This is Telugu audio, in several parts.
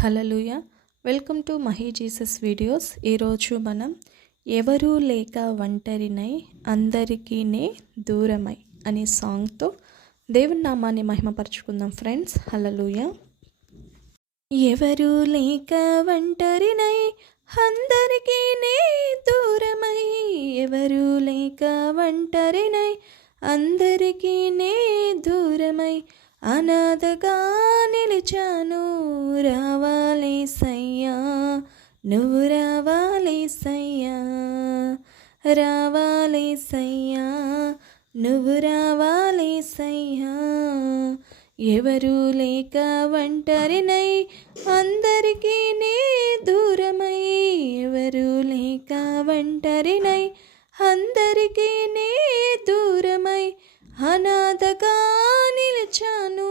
Hallelujah. Welcome to Mahi Jesus videos. ఈరోజు మనం ఎవరూ లేక ఒంటరినై అందరికీనే దూరమై అనే సాంగ్తో దేవుని నామాన్ని మహిమపరచుకుందాం ఫ్రెండ్స్. హల్లెలూయా. ఎవరూ లేక ఒంటరినై అందరికీనే దూరమై, ఎవరూ లేక ఒంటరినై అందరికీనే దూరమై, అనాథగా నిలిచాను. రావాలేసయ్యా, నువ్వు రావాలేసయ్యా, రావాలేసయ్యా, నువ్వు రావాలేసయ్యా. ఎవరూ లేక ఒంటరినై అందరికీనే దూరమై, ఎవరూ లేక ఒంటరినై అందరికీనే దూరమై, అనాథగా నిలిచాను.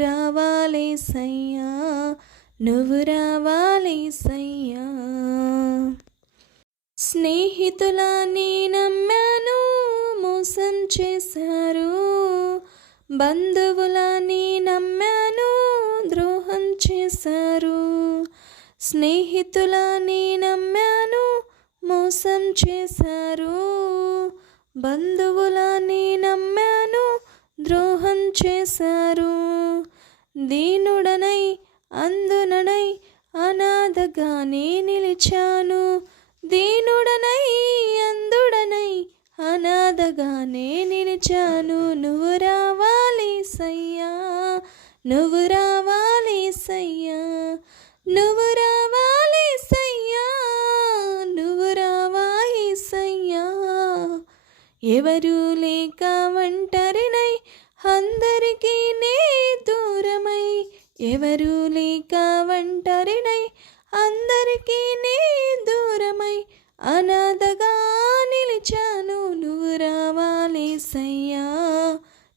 రావాలేసయ్యా, నువ్వు రావాలేసయ్యా. స్నేహితులని నమ్మాను, మోసం చేశారు. బంధువులని నమ్మాను, ద్రోహం చేశారు. స్నేహితులని నమ్మాను, మోసం చేశారు. బంధువులని నమ్మాను, ద్రోహం చేశారు. దీనుడనై అందుననై అనాథగానే నిలిచాను. దీనుడనై అందుడనై అనాథగానే నిలిచాను. నువ్వు రావాలేసయ్యా, నువ్వు రావాలేసయ్యా, నువ్వు రావాలేసయ్యా, నువ్వు రావాలేసయ్యా. ఎవరూ లేక ఒంటరినై అందరికీనే దూరమై, ఎవరూ లేక ఒంటరినై అందరికీనే దూరమై, అనాథగా నిలిచాను. నువ్వు రావాలేసయ్యా,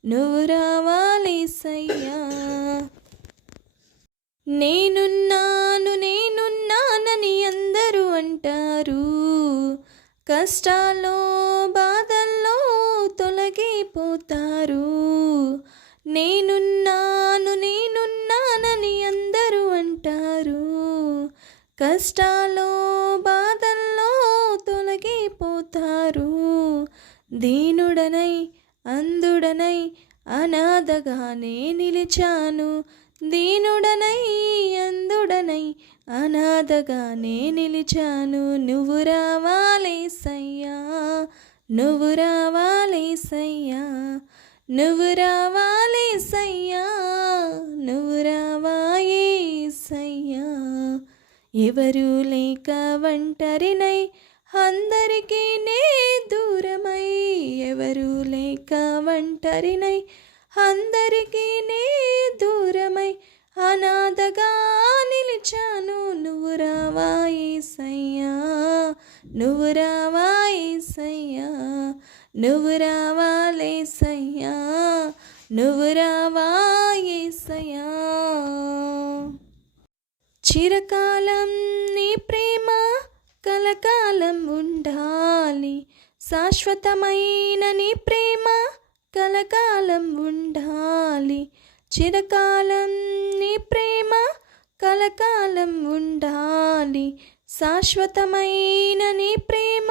నువ్వు రావాలేసయ్యా. నేనున్నాను నేనున్నానని అందరూ అంటారు, కష్టాల్లో బాధల్లో తొలగిపోతారు. నేనున్నాను నేనున్నానని అందరూ అంటారు, కష్టాల్లో బాధల్లో తొలగిపోతారు. దీనుడనై అందుడనై అనాథగానే నిలిచాను. దీనుడనై అందుడనై అనాథగానే నిలిచాను. నువ్వు రావాలేసయ్యా, నువ్వు రావాలేసయ్యా, నువ్వు రావాలేసయ్యా, నువ్వు రావాలేసయ్యా. ఎవరూ లేక ఒంటరినై అందరికీనే దూరమై, ఎవరూ లేక ఒంటరినై అందరికీనే దూరమై, అనాథగా నిలిచాను. నువ్వు రావాలేసయ్యా, నువ్వు రావాలేసయ్యా, నువ్వు రావాలేసయ్యా, నువ్వు రావాలేసయ్యా. చిరకాలం నీ ప్రేమ కలకాలం ఉండాలి, శాశ్వతమైన నీ ప్రేమ కలకాలం ఉండాలి. చిరకాలం నీ ప్రేమ కలకాలం ఉండాలి, శాశ్వతమైన నీ ప్రేమ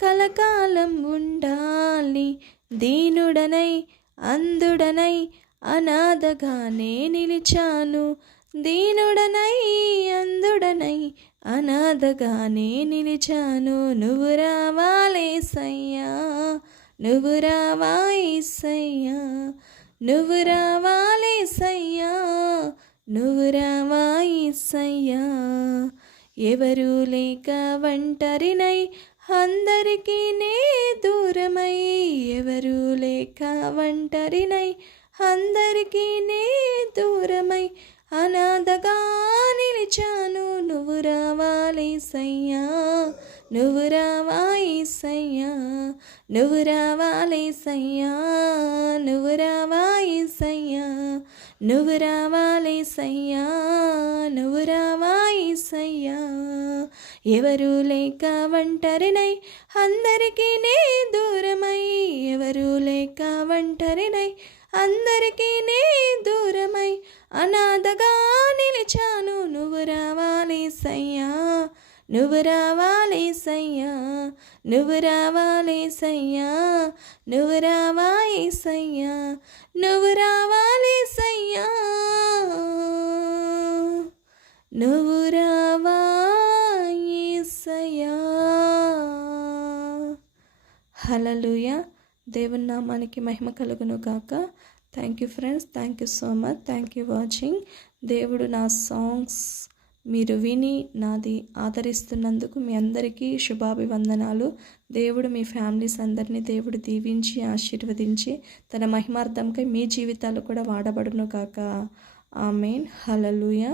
కలకాలం ఉండాలి. దీనుడనై అందుడనై అనాథగానే నిలిచాను. దీనుడనై అందుడనై అనాథగానే నిలిచాను. నువ్వు రావాలేసయ్యా, నువ్వు రావాలేసయ్యా, నువ్వు రావాలేసయ్యా, నువ్వు రావాలేసయ్యా. ఎవరూ లేక ఒంటరినై అందరికీనే దూరమై, ఎవరూ లేక ఒంటరినై అందరికీనే దూరమై, అనాథగా నిలిచాను. నువ్వు రావాలేసయ్యా, నువ్వు రావాలేసయ్యా, నువ్వు రావాలేసయ్యా, నువ్వు రావాలేసయ్యా, నువ్వు రావాలేసయ్యా, నువ్వు రావాలేసయ్యా. ఎవరూ లేక ఒంటరినై అందరికీనే దూరమై, ఎవరూ లేక ఒంటరినై అందరికీనే దూరమై, అనాథగా నిలిచాను. నువ్వు నువ్వు రావాలేసయ్యా, నువ్వు రావాలేసయ్యా, నువ్వు రావాయేసయ్యా, నువ్వు రావాలేసయ్యా, నువ్వు రావా యేసయ్యా. హల్లెలూయా. దేవుని నామానికి మహిమ కలుగును గాక. Thank you friends, thank you so much, thank you watching. దేవుడు నా సాంగ్స్ మీరు విని నాది ఆదరిస్తున్నందుకు మీ అందరికీ శుభాభివందనాలు. దేవుడు మీ ఫ్యామిలీస్ అందరినీ దేవుడు దీవించి ఆశీర్వదించి తన మహిమార్థంకై మీ జీవితాలు కూడా వాడబడును గాక. ఆమేన్. హల్లెలూయా.